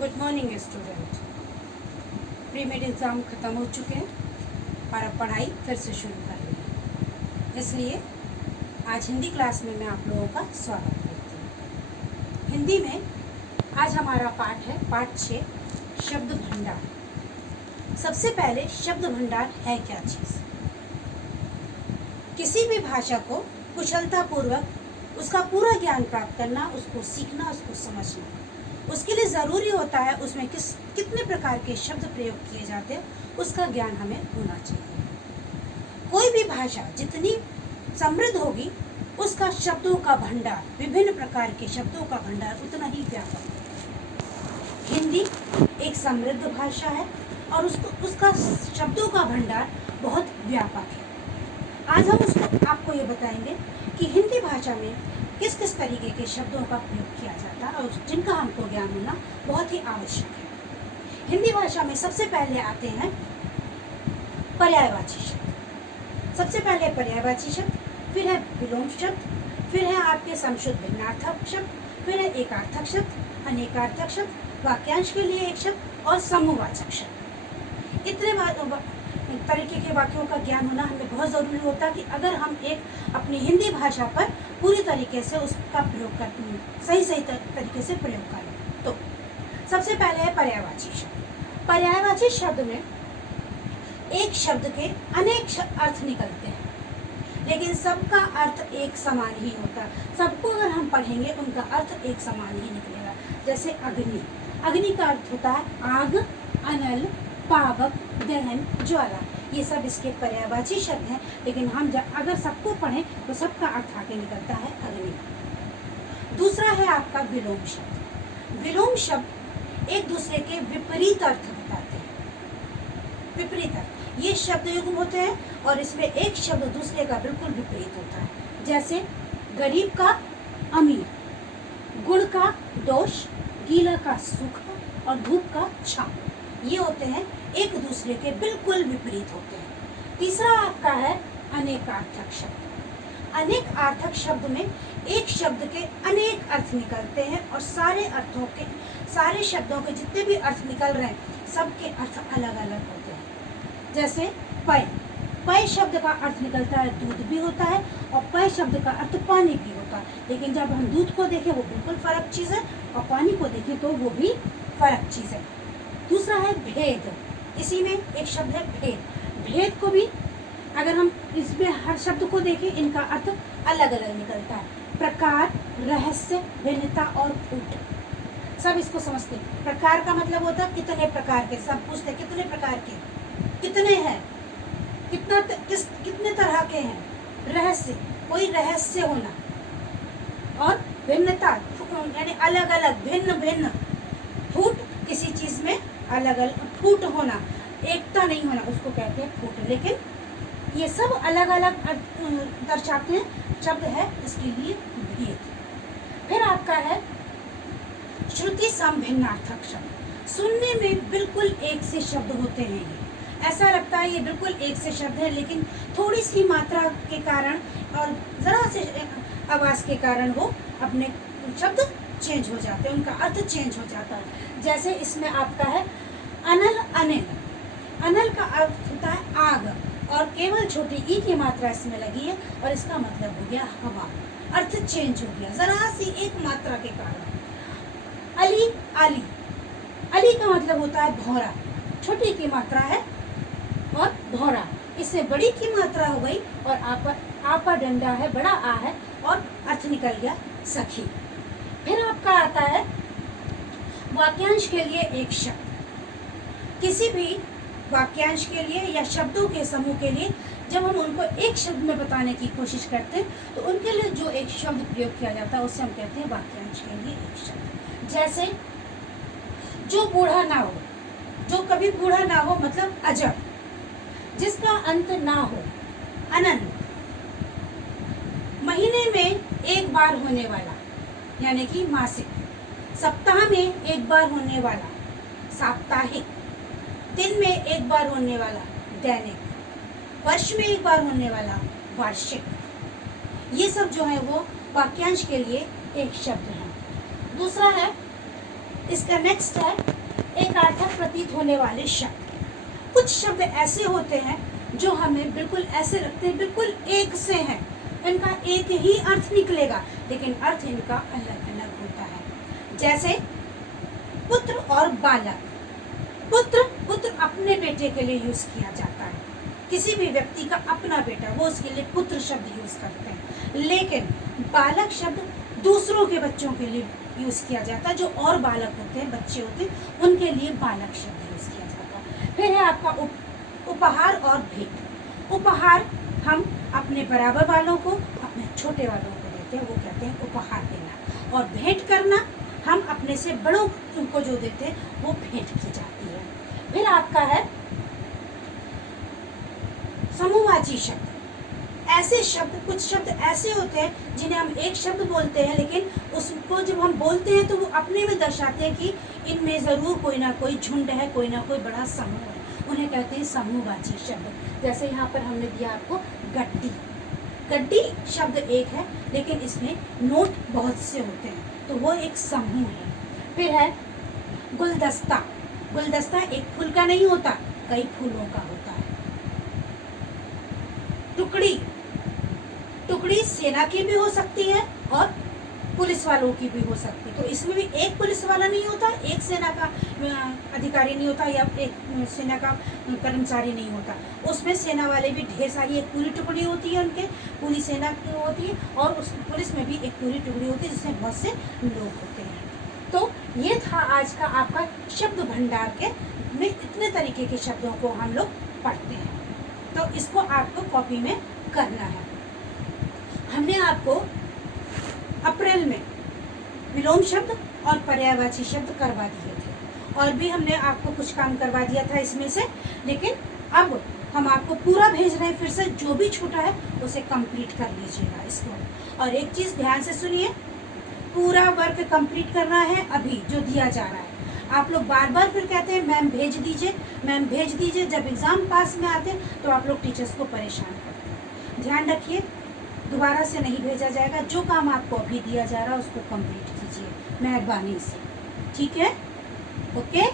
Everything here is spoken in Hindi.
Good morning student. Pre made exam ख़त्म हो चुके हैं और अब पढ़ाई फिर से शुरू कर रही है, इसलिए आज हिंदी क्लास में मैं आप लोगों का स्वागत करती हूँ। हिंदी में आज हमारा पाठ है पाठ 6 शब्द भंडार। सबसे पहले शब्द भंडार है क्या चीज़। किसी भी भाषा को कुशलतापूर्वक उसका पूरा ज्ञान प्राप्त करना, उसको सीखना, उसको समझना, उसके लिए ज़रूरी होता है उसमें कितने प्रकार के शब्द प्रयोग किए जाते हैं उसका ज्ञान हमें होना चाहिए। कोई भी भाषा जितनी समृद्ध होगी उसका शब्दों का भंडार, विभिन्न प्रकार के शब्दों का भंडार उतना ही व्यापक है। हिंदी एक समृद्ध भाषा है और उसका शब्दों का भंडार बहुत व्यापक है। आज हम उसको आपको ये बताएंगे कि हिंदी भाषा में किस किस तरीके के शब्दों का प्रयोग किया जाता है और जिनका हमको ज्ञान होना बहुत ही आवश्यक है। हिंदी भाषा में सबसे पहले आते हैं पर्यायवाची शब्द। सबसे पहले पर्यायवाची शब्द, फिर है विलोम शब्द, फिर है आपके समशुद्ध भिन्नार्थक शब्द, फिर है एकार्थक शब्द, अनेकार्थक शब्द, वाक्यांश के लिए एक शब्द और समूहवाचक शब्द। इतने तरीके के वाक्यों का ज्ञान होना हमें बहुत ज़रूरी होता है कि अगर हम एक अपनी हिंदी भाषा पर पूरी तरीके से उसका प्रयोग कर सही तरीके से प्रयोग करें। तो सबसे पहले है पर्यायवाची शब्द। पर्यायवाची शब्द में एक शब्द के अनेक अर्थ निकलते हैं, लेकिन सबका अर्थ एक समान ही होता है। सबको अगर हम पढ़ेंगे उनका अर्थ एक समान ही निकलेगा। जैसे अग्नि, अग्नि का अर्थ होता है आग, अनल, पावक, दहन, ज्वाला। ये सब इसके पर्यायवाची शब्द हैं, लेकिन हम अगर सबको पढ़ें तो सबका अर्थ आगे निकलता है अग्नि। दूसरा है आपका विलोम शब्द। विलोम शब्द एक दूसरे के विपरीत अर्थ बताते हैं। विपरीत अर्थ ये शब्द युग्म होते हैं और इसमें एक शब्द दूसरे का बिल्कुल विपरीत होता है। जैसे गरीब का अमीर, गुड़ का दोष, गीला का सूखा और धूप का छांव। ये होते हैं एक दूसरे के बिल्कुल विपरीत होते हैं। तीसरा आपका है अनेकार्थक शब्द। अनेक अर्थक शब्द में एक शब्द के अनेक अर्थ निकलते हैं और सारे शब्दों के जितने भी अर्थ निकल रहे हैं सबके अर्थ अलग अलग होते हैं। जैसे पय, पय शब्द का अर्थ निकलता है दूध भी होता है और पय शब्द का अर्थ पानी भी होता है, लेकिन जब हम दूध को देखें वो बिल्कुल फर्क चीज़ है और पानी को देखें तो वो भी फर्क चीज़ है। दूसरा है भेद। इसी में एक शब्द है भेद। भेद को भी अगर हम इसमें हर शब्द को देखें इनका अर्थ अलग अलग निकलता है। प्रकार, रहस्य, भिन्नता और फूट, सब इसको समझते हैं। प्रकार का मतलब होता है कितने प्रकार के, सब पूछते कितने प्रकार के, कितने हैं, कितने तरह के हैं। रहस्य, कोई रहस्य होना। और भिन्नता यानी अलग अलग, भिन्न भिन्न। फूट, किसी चीज़ में अलग अलग फूट होना, एकता नहीं होना, उसको कहते हैं फूट। लेकिन ये सब अलग अलग दर्शाते हैं शब्द है, इसके लिए भेद। फिर आपका है श्रुति सम भिन्नार्थक शब्द। सुनने में बिल्कुल एक से शब्द होते हैं। ये ऐसा लगता है ये बिल्कुल एक से शब्द है, लेकिन थोड़ी सी मात्रा के कारण और ज़रा से आवाज़ के कारण वो अपने शब्द चेंज हो जाते हैं, उनका अर्थ चेंज हो जाता है। जैसे इसमें आपका है अनल, अनिल। अनल का अर्थ होता है आग और केवल छोटी ई की मात्रा इसमें लगी है और इसका मतलब हो गया हवा। अर्थ चेंज हो गया जरा सी एक मात्रा के कारण। अली, आली, अली का मतलब होता है भौरा, छोटी की मात्रा है और भौरा। इससे बड़ी की मात्रा हो गई और आपा डंडा है, बड़ा आ है और अर्थ निकल गया सखी। फिर आपका आता है वाक्यांश के लिए एक शब्द। किसी भी वाक्यांश के लिए या शब्दों के समूह के लिए जब हम उनको एक शब्द में बताने की कोशिश करते हैं तो उनके लिए जो एक शब्द प्रयोग किया जाता है उसे हम कहते हैं वाक्यांश के लिए एक शब्द। जैसे जो बूढ़ा ना हो, जो कभी बूढ़ा ना हो मतलब अजब, जिसका अंत ना हो अनंत, महीने में एक बार होने वाला यानी कि मासिक, सप्ताह में एक बार होने वाला साप्ताहिक, दिन में एक बार होने वाला दैनिक, वर्ष में एक बार होने वाला वार्षिक। ये सब जो है वो वाक्यांश के लिए एक शब्द है। दूसरा है इसका नेक्स्ट है एकार्थक प्रतीत होने वाले शब्द। कुछ शब्द ऐसे होते हैं जो हमें बिल्कुल ऐसे लगते हैं बिल्कुल एक से हैं, इनका एक ही अर्थ निकलेगा, लेकिन अर्थ इनका अलग अलग होता है। जैसे पुत्र और बालक। पुत्र पुत्र अपने बेटे के लिए यूज किया जाता है, किसी भी व्यक्ति का अपना बेटा, वो उसके लिए पुत्र शब्द यूज करते हैं। लेकिन बालक शब्द दूसरों के बच्चों के लिए यूज किया जाता है, जो और बालक होते हैं, बच्चे होते हैं, उनके लिए बालक शब्द यूज किया जाता है। फिर है आपका उपहार और भेंट। उपहार हम अपने बराबर वालों को, अपने छोटे वालों को देते हैं, वो कहते हैं उपहार देना। और भेंट करना हम अपने से बड़ों को जो देते हैं वो भेंट की जाती है। फिर आपका है समूहवाची शब्द। ऐसे शब्द, कुछ शब्द ऐसे होते हैं जिन्हें हम एक शब्द बोलते हैं, लेकिन उसको जब हम बोलते हैं तो वो अपने में दर्शाते हैं कि इनमें ज़रूर कोई ना कोई झुंड है, कोई ना कोई बड़ा समूह है, उन्हें कहते हैं समूहवाची शब्द। जैसे यहाँ पर हमने दिया आपको गड्डी। गड्डी शब्द एक है, लेकिन इसमें नोट बहुत से होते हैं, तो वो एक समूह है। फिर है गुलदस्ता। गुलदस्ता एक फूल का नहीं होता, कई फूलों का होता है। टुकड़ी। टुकड़ी सेना की भी हो सकती है और पुलिस वालों की भी हो सकती है, तो इसमें भी एक पुलिस वाला नहीं होता, एक सेना का अधिकारी नहीं होता, या एक सेना का कर्मचारी नहीं होता। उसमें सेना वाले भी ढेर सारी, एक पूरी टुकड़ी होती है उनके, पूरी सेना की होती है, और उस पुलिस में भी एक पूरी टुकड़ी होती है जिसमें बहुत से लोग होते हैं। तो ये था आज का आपका शब्द भंडार के में इतने तरीके के शब्दों को हम लोग पढ़ते हैं, तो इसको आपको कॉपी में करना है। हमने आपको अप्रैल में विलोम शब्द और पर्यायवाची शब्द करवा दिए थे, और भी हमने आपको कुछ काम करवा दिया था इसमें से, लेकिन अब हम आपको पूरा भेज रहे हैं। फिर से जो भी छूटा है उसे कंप्लीट कर लीजिएगा इसको। और एक चीज़ ध्यान से सुनिए, पूरा वर्क कंप्लीट करना है अभी जो दिया जा रहा है। आप लोग बार बार फिर कहते हैं मैम भेज दीजिए, मैम भेज दीजिए, जब एग्ज़ाम पास में आते हैं तो आप लोग टीचर्स को परेशान करते हैं। ध्यान रखिए, दोबारा से नहीं भेजा जाएगा। जो काम आपको अभी दिया जा रहा है उसको कंप्लीट कीजिए मेहरबानी से, ठीक है? ओके।